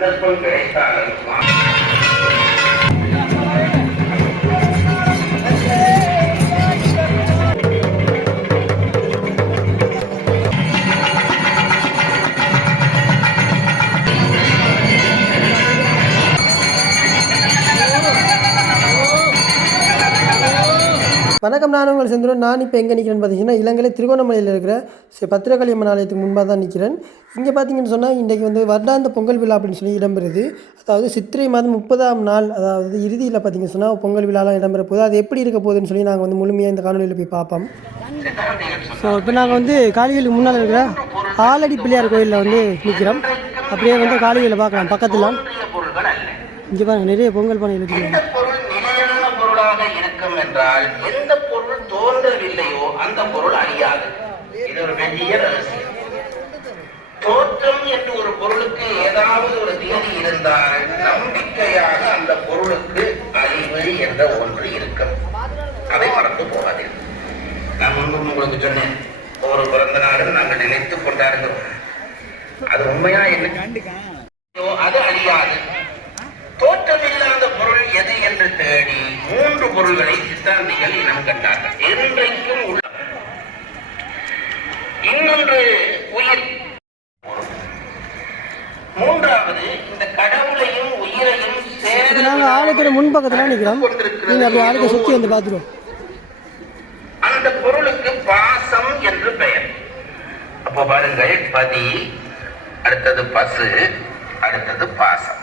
சந்தர்ப்பம் கிடைத்தாலும் வணக்கம், நான் உங்கள் செந்திரன். நான் இப்போ எங்கே நிற்கிறேன்னு பார்த்தீங்கன்னா, இலங்கையில் திருகோணமலையில் இருக்கிற பத்திரகாளி அம்மன் ஆலயத்துக்கு முன்பாக தான் நிற்கிறேன். இங்கே பார்த்தீங்கன்னு சொன்னால், இன்றைக்கு வந்து வருடாந்த பொங்கல் விழா அப்படின்னு சொல்லி இடம்பெறுது. அதாவது சித்திரை மாதம் 30ஆம் நாள், அதாவது இறுதியில் பார்த்தீங்கன்னு சொன்னால் பொங்கல் விழாலாம் இடம்பெற போகுது. அது எப்படி இருக்க போகுதுன்னு சொல்லி நாங்கள் வந்து முழுமையாக இந்த காணொலியில் போய் பார்ப்போம். ஸோ இப்போ நாங்கள் வந்து காளிகளுக்கு முன்னால் இருக்கிற ஆலடி பிள்ளையார் கோயிலில் வந்து நிற்கிறோம். அப்படியே வந்து காளிகளை பார்க்கலாம் பக்கத்தில். இங்கே பாருங்கள், நிறைய பொங்கல் பானைகள் வச்சுருக்காங்க. என்றால் எந்த பொருள் தோன்றவில்லையோ அந்த பொருள் அழியாது. இது ஒரு பெரிய ரகசியம். தோற்றம் என்று ஒரு பொருளுக்கு ஏதாவது ஒரு தேதி இருந்தால் நம்பிக்கையாக அந்த பொருளுக்கு அழிவு என்ற ஒன்று இருக்கும். அதை மறந்து போகாதீர்கள். நான் முன்பு உங்களுக்கு சொன்னேன், ஒரு பிறந்த நாடு நாங்கள் நினைத்துக் கொண்டாடுகிறோம். அது உண்மையா என்ன? அது அழியாது. தோற்றமில்லாத பொருள் எது என்று தேடி 3 பொருள்களை சித்தாந்திகள் இனம் கண்டார்கள். என்றைக்கும் உள்ள இன்னொன்று உயிர், மூன்றாவது இந்த கடவுளையும் உயிரையும் நாங்கள் ஆலயத்தோட முன்பக்கத்தில் நிற்கிறோம். ஆலயத்தை சுற்றி வந்து பார்த்துருவோம். அந்த பொருளுக்கு பாசம் என்று பெயர். அப்போ பாருங்கள், பதி, அடுத்தது பசு, அடுத்தது பாசம்.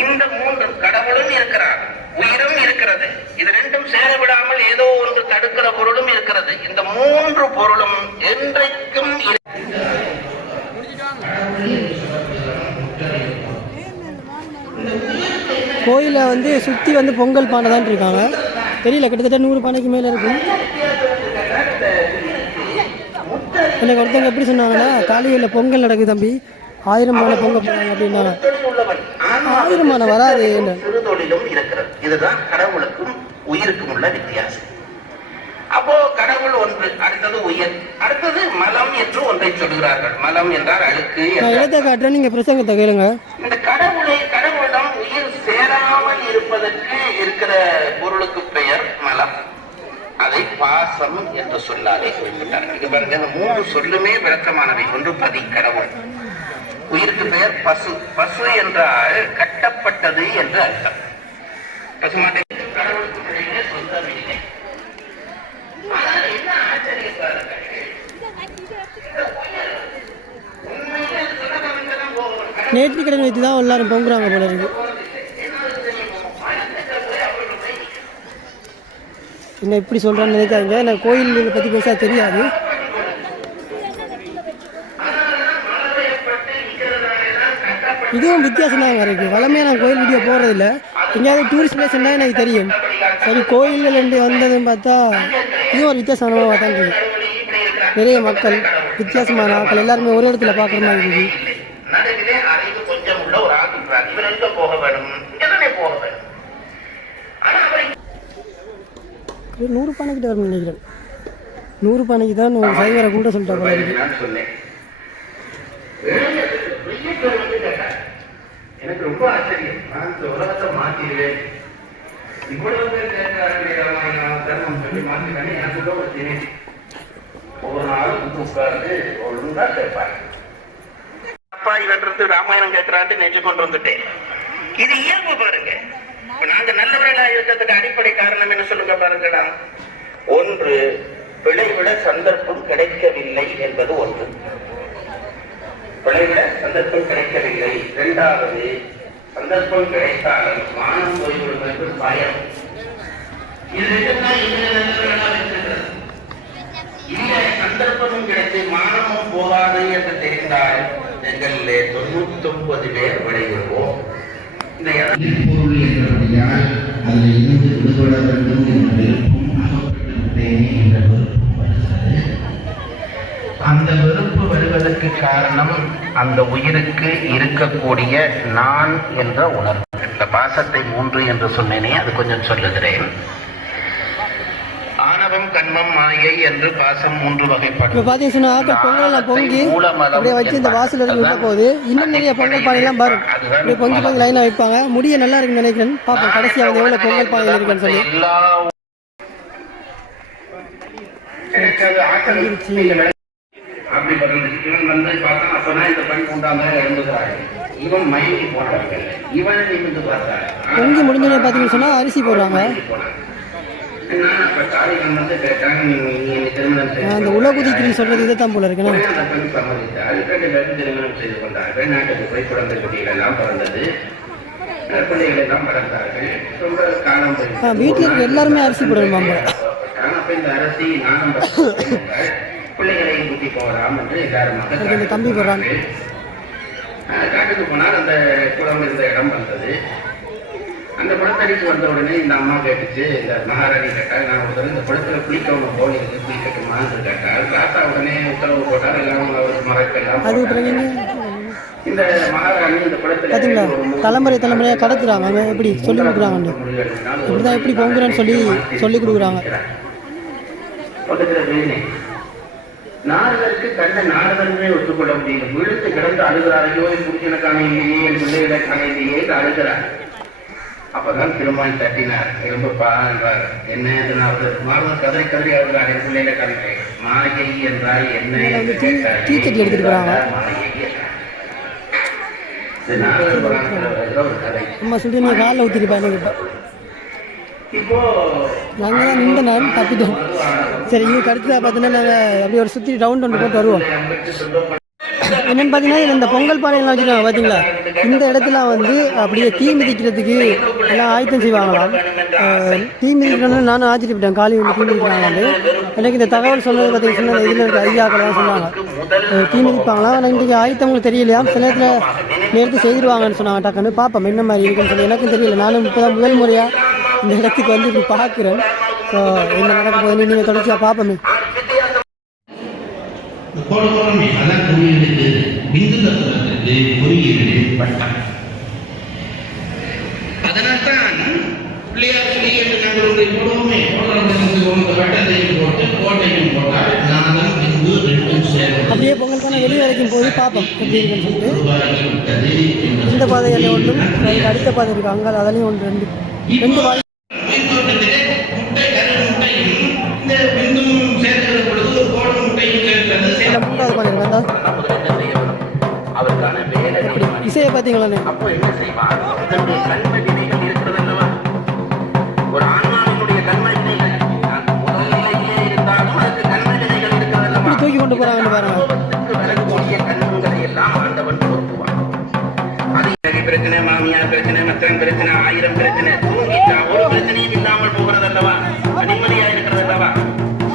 இந்த 3 கடவுளும் இருக்கிறார், உயிரும் இருக்கிறது. இது ரெண்டும் சேரவிடாமல் ஏதோ ஒன்று தடுக்கிற பொருளும் இருக்கிறது. இந்த 3 பொருளும் என்றைக்கும் கோயிலை வந்து சுற்றி வந்து பொங்கல் பானை தான் இருக்காங்க. தெரியல, கிட்டத்தட்ட 100 பானைக்கு மேலே இருக்கும். எனக்கு ஒருத்தவங்க எப்படி சொன்னாங்கன்னா, காலையில் பொங்கல் நடக்குது தம்பி, 1000 பானை பொங்கல் போனாங்க அப்படின்னாங்க. 1000 பானை வராது. இருக்கிறது. இதுதான் கடவுளுக்கும் உயிருக்கும் உள்ள வித்தியாசம். அப்போ கடவுள் ஒன்று, அடுத்தது உயிர், அடுத்தது மலம் என்று ஒன்றை சொல்கிறார்கள். மலம் என்றால் அழுக்கு. இடத்தை காட்டுறேன், நீங்க பிரசங்கத்தை கேளுங்க. இந்த கடவுளிடம் உயிர் சேராமல் இருப்பதற்கு இருக்கிற பொருளுக்கு பெயர் மலம். அதை பாசம் என்று சொல்லாலே குறிப்பிட்டார்கள். இது பாருங்க, இந்த 3 சொல்லுமே விளக்கமானவை. ஒன்று பதி, கடவுள். உயிருக்கு பெயர் பசு. பசு என்றால் கட்டப்பட்டது என்று அர்த்தம். பசுமாட்டை கடவுளுக்கு இடையே சொந்தமில்லை. ஆனால் என்ன ஆச்சரியம் பாருங்கள், நேற்று கடன் வைத்து தான் எல்லாரும் பொங்குறாங்க போல இருக்கு. என்ன இப்படி சொல்கிறான்னு நினைக்காங்க. எனக்கு கோயில் பற்றி பெருசாக தெரியாது. இதுவும் வித்தியாசம் தான் இருக்குது. வளமையாக நான் கோயில் வீடியோ போடுறதில்ல. எங்கேயாவது டூரிஸ்ட் பிளேஸ் தான் எனக்கு தெரியும். சரி, கோயில்லேருந்து வந்ததுன்னு பார்த்தா இதுவும் ஒரு வித்தியாசமாக தான் இருக்குது. நிறைய மக்கள், வித்தியாசமான ஆட்கள், எல்லாருமே ஒரு இடத்துல பார்க்குற மாதிரி இருக்குது. 100 பானைக்கிட்ட வரும் நினைக்கிறேன். 100 பானைக்கு தான் சைவரை கூட சொல்லிட்டாங்க. எனக்கு ரொம்ப ஆச்சரியம். நான் இந்த உலகத்தை மாற்றிடுவேன், இவ்வளவு பேர் தர்மம் சொல்லி மாற்றிட்டாங்க. எனக்கு கூட ஒரு தினம் ஒவ்வொரு நாளும் வந்து உட்கார்ந்து ஒழுங்கா கேட்பாங்க. அப்பா இவற்றிருந்து ராமாயணம் கேட்கிறான்னு நெஞ்சு கொண்டு வந்துட்டேன். இது இயல்பு பாருங்க. நாங்க நல்லவர்களா இருக்கிறதுக்கு அடிப்படை காரணம் என்ன சொல்லுங்க பாருங்கடா. ஒன்று, பிழைவிட சந்தர்ப்பம் கிடைக்கவில்லை என்பது ஒன்று. பிழைவிட சந்தர்ப்பம் கிடைக்கவில்லை. 2வது, சந்தர்ப்பம் கிடைத்தாலும் மானம் போய்விடும் என்று பயம். இது இல்ல, சந்தர்ப்பமும் கிடைத்து மானமும் போகாது என்று தெரிந்தால் எங்களிலே 99 பேர் விடைபெறுவோம். இந்த பொருள் என்றபடியால் அதில் இருந்து விடுபட வேண்டும் என்ற விருப்பம் அகப்பட்டிருந்தேனே என்ற விருப்பம் வருகிறது. அந்த வெறுப்பு வருவதற்கு காரணம் அந்த உயிருக்கு இருக்கக்கூடிய நான் என்ற உணர்வு. இந்த பாசத்தை 3 என்று சொன்னேனே, அது கொஞ்சம் சொல்லுகிறேன். ஆன காமம் கண்மம் மாயை என்று பாசம் 3 வகைப்படும். இப்போ பார்த்தீங்கன்னா ஆக்கள் பொங்கல் எல்லாம் பொங்கி அப்படியே வச்சு இந்த வாசல் இருந்து உள்ள போகுது. இன்னும் நிறைய பொங்கல் பானையெல்லாம் வரும். அப்படியே பொங்கி பொங்கி லைனாக வைப்பாங்க. முடிய நல்லா இருக்குன்னு நினைக்கிறேன். பார்ப்போம் கடைசியாக வந்து எவ்வளோ பொங்கல் பானைகள் இருக்குன்னு சொல்லி. அப்படி இவன் வந்து பார்த்தா அப்பதான் இந்த பணி கொண்டாங்க எழுந்துக்கிறாங்க. இவன் மயங்கி போனாங்க. இவன் நிமிந்து பார்த்தாங்க. பொங்கி முடிஞ்சோடனே பார்த்தீங்கன்னு சொன்னால் அரிசி போடுறாங்க. அந்த உலகுதிக்குன்னு சொல்றது இதை தான் போல இருக்குண்ணா. திருமணம் செய்து கொண்டார்கள். நாட்டுக்கு போய் குழந்தை குட்டிகள் எல்லாம் பிறந்தது. பிள்ளைகள் எல்லாம் பிறந்தார்கள். ரொம்ப காலம் வீட்டில் இருக்க எல்லாருமே அரிசி போடணுமா? அப்ப இந்த அரிசி நானும் பிள்ளைகளையும் கூட்டி போகலாம் என்று எல்லாரும் தம்பி போடுறாங்க. காட்டுக்கு போனால் அந்த குளம் இருந்த இடம் வந்தது. அந்த குளத்தடிக்கு வந்த உடனே இந்த அம்மா கேட்டுச்சு, இந்த மகாராணி கேட்டால் நான் ஒரு இந்த குளத்துல குளிக்கணும் போல் இருக்கு, குளிக்கட்டுமான்னு கேட்டால் ராசா உடனே உத்தரவு போட்டால் எல்லாம் அவருக்கு மறக்கலாம். இந்த மகாராணி இந்த குளத்துல பார்த்தீங்களா தலைமுறை தலைமுறையாக கடத்துறாங்க. எப்படி சொல்லி கொடுக்குறாங்க, இப்படிதான் எப்படி பொங்குறேன்னு சொல்லி கொடுக்குறாங்க. நாரதற்கு கண்ட நாரதனுமே ஒத்துக்கொள்ள முடியல. விழுந்து கிடந்து அழுகிறாரையோ புருஷனுக்கான இல்லையே, என் பிள்ளைகளுக்கான இல்லையே அழுகிறார். அப்பதான் திருமால் தட்டினார். எலும்புப்பா என்றார். என்ன மாதம் கதறி கதறி அழுகிறார். என் பிள்ளைகளுக்கான மாயை என்றால் என்ன எடுத்துட்டு போறாங்க. ஒரு கதை அம்மா சொல்லி நீ காலில் ஊற்றிருப்பா. இப்போ நாங்கள் தான் நின்ற நேரம் தப்பிட்டோம். சரி இதுக்கு அடுத்ததாக பார்த்தீங்கன்னா நாங்கள் அப்படியே ஒரு சுற்றி ரவுண்ட் ஒன்று போட்டு வருவோம். என்னென்னு பார்த்தீங்கன்னா இந்த பொங்கல் பானைகள்லாம் வச்சுருக்காங்க பார்த்தீங்களா. இந்த இடத்துல வந்து அப்படியே தீ மிதிக்கிறதுக்கு எல்லாம் ஆயத்தம் செய்வாங்களாம். தீ மிதிக்கணும்னு நானும் ஆச்சரியப்பட்டேன். காலி வந்து தீ மிதிக்கிறாங்களான்னு. எனக்கு இந்த தகவல் சொன்னது பார்த்தீங்கன்னா இதில் இருக்க ஐயாக்கெல்லாம் சொன்னாங்க தீ மிதிப்பாங்களாம். ஆனால் இன்றைக்கு ஆயத்தவங்களுக்கு தெரியலையா, சில நேரத்தில் நேரத்தை செய்திருவாங்கன்னு சொன்னாங்க. டக்குன்னு பார்ப்போம் என்ன மாதிரி இருக்குன்னு சொல்லி. எனக்கும் தெரியல. நானும் இப்போ தான் முதல் முறையாக இந்த இடத்துக்கு வந்து இப்படி பார்க்குறேன். ஸோ என்ன நடக்க போகுது நீங்கள் தொடர்ச்சியாக பார்ப்போமே. அதனால்தான் பிள்ளையார் சொல்லி நாங்கள் போடுவோமே, அப்படியே பொங்கல் தானே வெளியே வரைக்கும் போய் பார்ப்போம் எப்படி இருக்குன்னு சொல்லிட்டு. இந்த பாதையில் ஒன்றும் அடுத்த பாதை இருக்குது. அங்கே அதுலேயும் ஒன்று ரெண்டு பாதை. இசையை பார்த்தீங்களா? அப்படி தூக்கி கொண்டு போறாங்கன்னு பாருங்க. பிரச்சனை, மாமியார் பிரச்சனை, மற்றன் பிரச்சனை, 1000 பிரச்சனை, தூங்கிட்டா ஒரு பிரச்சனையும் இல்லாமல் போகிறது அல்லவா, நிம்மதியா இருக்கிறது அல்லவா.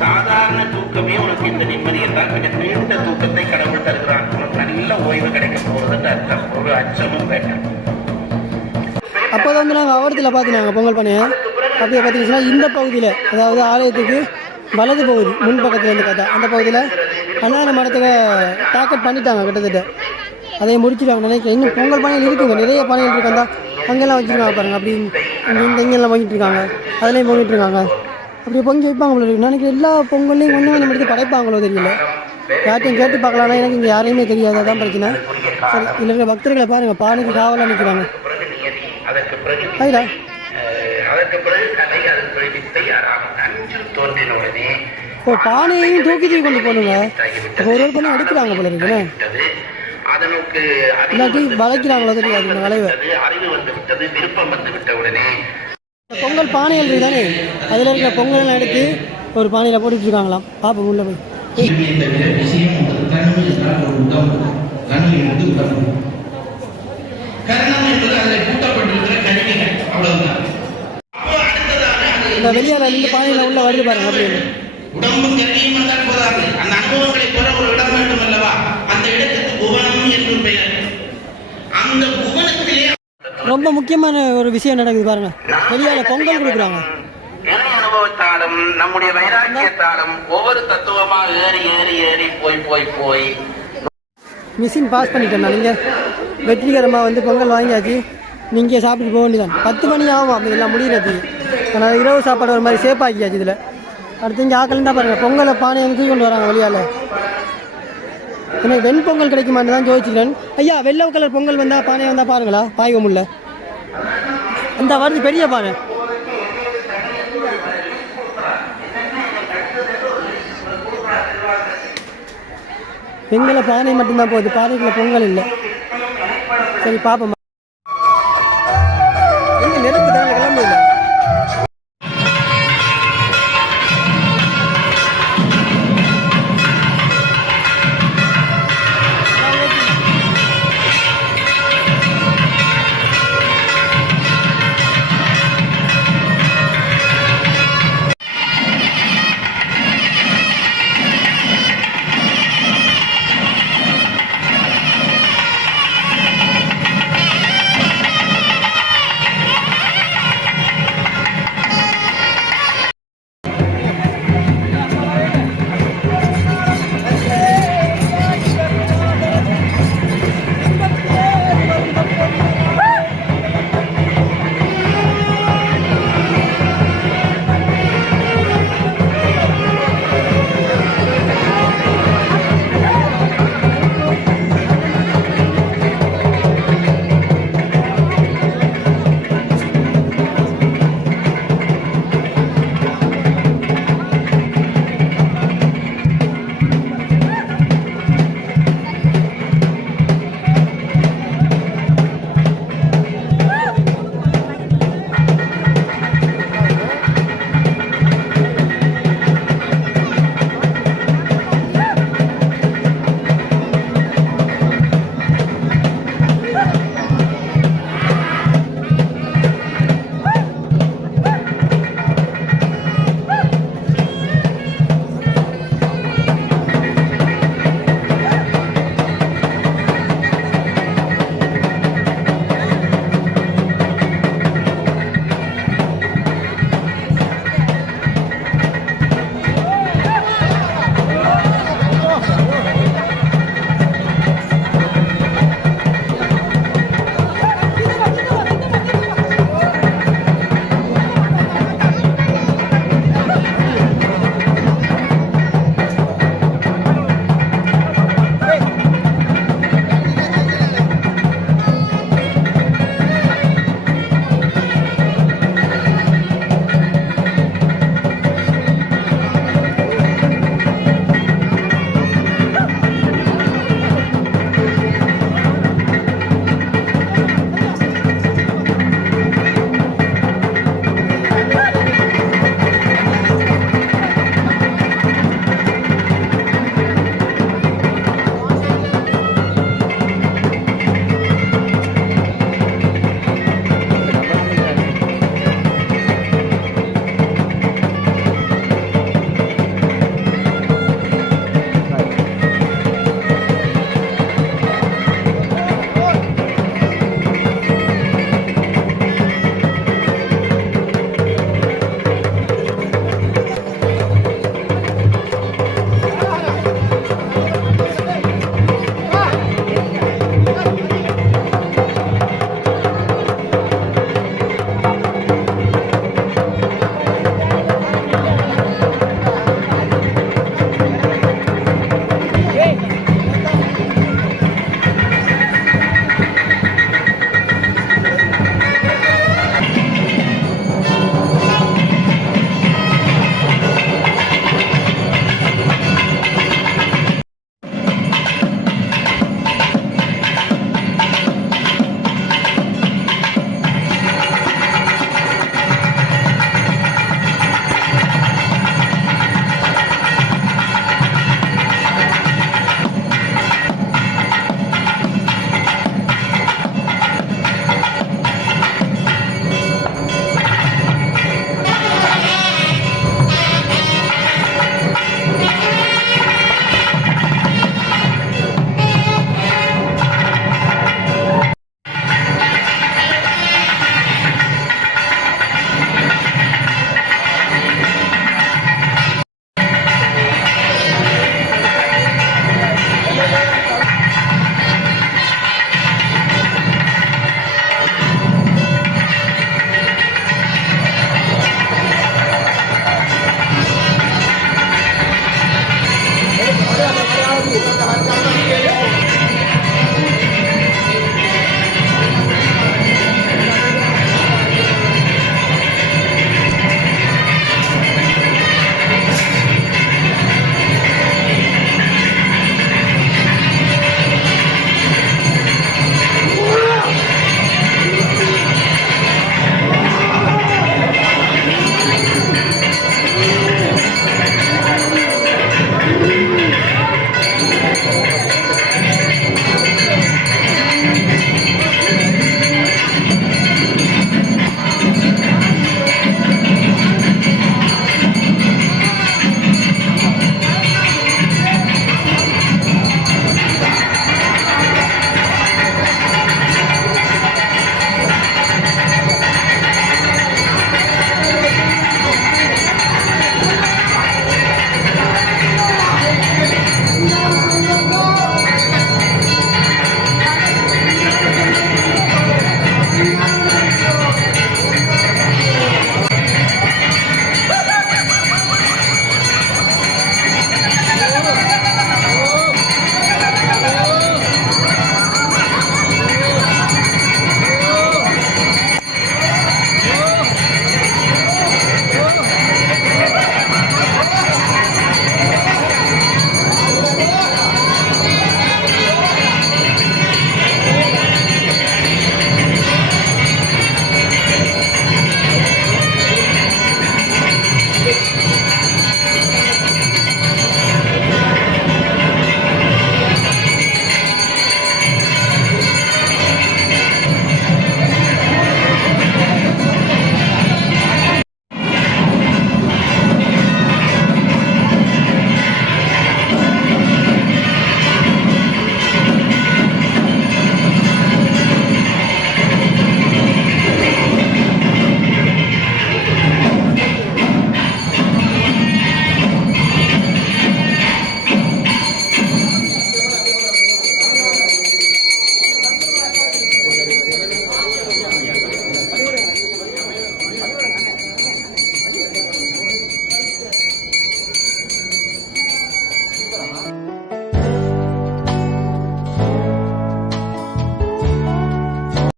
சாதாரண தூக்கமே உனக்கு இந்த நிம்மதி என்றால் கொஞ்சம் நீண்ட தூக்கத்தை கடவுள் தருகிறான். உனக்கு நல்ல ஓய்வு கிடைக்க போறதுன்னு அர்த்தம். ஒரு அச்சமும் வேண்டாம். அப்போதான் வந்து நாங்கள் ஆவரத்தில் பார்த்துனாங்க பொங்கல் பானையை. அப்படியே பார்த்தீங்கன்னா இந்த பகுதியில், அதாவது ஆலயத்துக்கு வலது பகுதி முன்பக்கத்தில் இருந்து பார்த்தா அந்த பகுதியில் அண்ணான மரத்துக்கு டாக்கெட் பண்ணிட்டாங்க கிட்டத்தட்ட. அதையும் முடிச்சுட்டாங்க நினைக்கிறேன். இன்னும் பொங்கல் பானைகள் இருக்குங்க, நிறைய பானைகள் இருக்கு. அந்த அங்கெல்லாம் வச்சுருக்காங்க பாருங்கள். அப்படி இங்கெல்லாம் பொங்கிட்டு இருக்காங்க, அதுலேயும் பொங்கிட்டு இருக்காங்க. அப்படியே பொங்கி வைப்பாங்க போல இருக்கு. நினைக்கிறேன் எல்லா பொங்கல்லையும் கொஞ்சம் கொஞ்சம் எடுத்து படைப்பாங்களோ தெரியல. யார்ட்டையும் கேட்டு பார்க்கலாம்னா எனக்கு இங்கே யாரையுமே தெரியாது. அதான் பிரச்சனை. சரி இதில் இருக்கிற பக்தர்களை பாருங்கள், பானைக்கு காவலாக நிற்கிறாங்க. ஐயா இப்போ பானையையும் தூக்கி கொண்டு போகணுங்க. இப்போ ஒரு பண்ணி அடிக்கிறாங்க போல இருக்குன்னு, இல்லாட்டி வளைக்கிறாங்களோ தெரியாது இந்த வளைவை. பொங்கல் பானைகள் இருக்கு தானே, அதில் இருக்கிற பொங்கல்லாம் எடுத்து ஒரு பானையில் போட்டுட்டு இருக்காங்களாம். பார்ப்போம் உள்ள போய். இந்த வெளியால இருந்து பானையில் உள்ள வருது பாருங்க. அப்படின்னு உடம்பும் கருவியும் வந்தால் போதாது, அந்த அனுபவங்களை பெற ஒரு இடம் வேண்டும் அல்லவா. அந்த இடத்துக்கு புவனம் என்று பெயர். அந்த புவனத்திலே ரொம்ப முக்கியமான ஒரு விஷயம் நடக்குது பாருங்க. வெளியால பொங்கல் கொடுக்குறாங்க. அனுபவத்தாலும் நம்முடைய வைராக்கியத்தாலும் ஒவ்வொரு தத்துவமா ஏறி ஏறி ஏறி போய் மிஷின் பாஸ் பண்ணிட்டேன் நான். நீங்கள் வெற்றிகரமாக வந்து பொங்கல் வாங்கியாச்சு. நீங்கள் சாப்பிட்டு போக வேண்டியதான். 10 மணி ஆகும் இதெல்லாம் முடிகிறதுக்கு. அதனால் இரவு சாப்பாடு ஒரு மாதிரி சேஃபாகியாச்சு. இதில் அடுத்து இங்கே ஆக்கள் தான் பாருங்கள் பொங்கலை பானையை வந்து கொண்டு வராங்க வழியால். எனக்கு வெண்பொங்கல் கிடைக்குமான்னு தான் யோசிச்சுக்கிறேன். ஐயா வெள்ளை கலர் பொங்கல் வந்தால் பானையை வந்தால் பாருங்களா பாய்க்க முடியல. அந்த வருது பெரிய பானை. பெண்களை பானை மட்டும்தான் போகுது, பானைக்குள்ள பொங்கல் இல்லை. சரி பார்ப்போம்.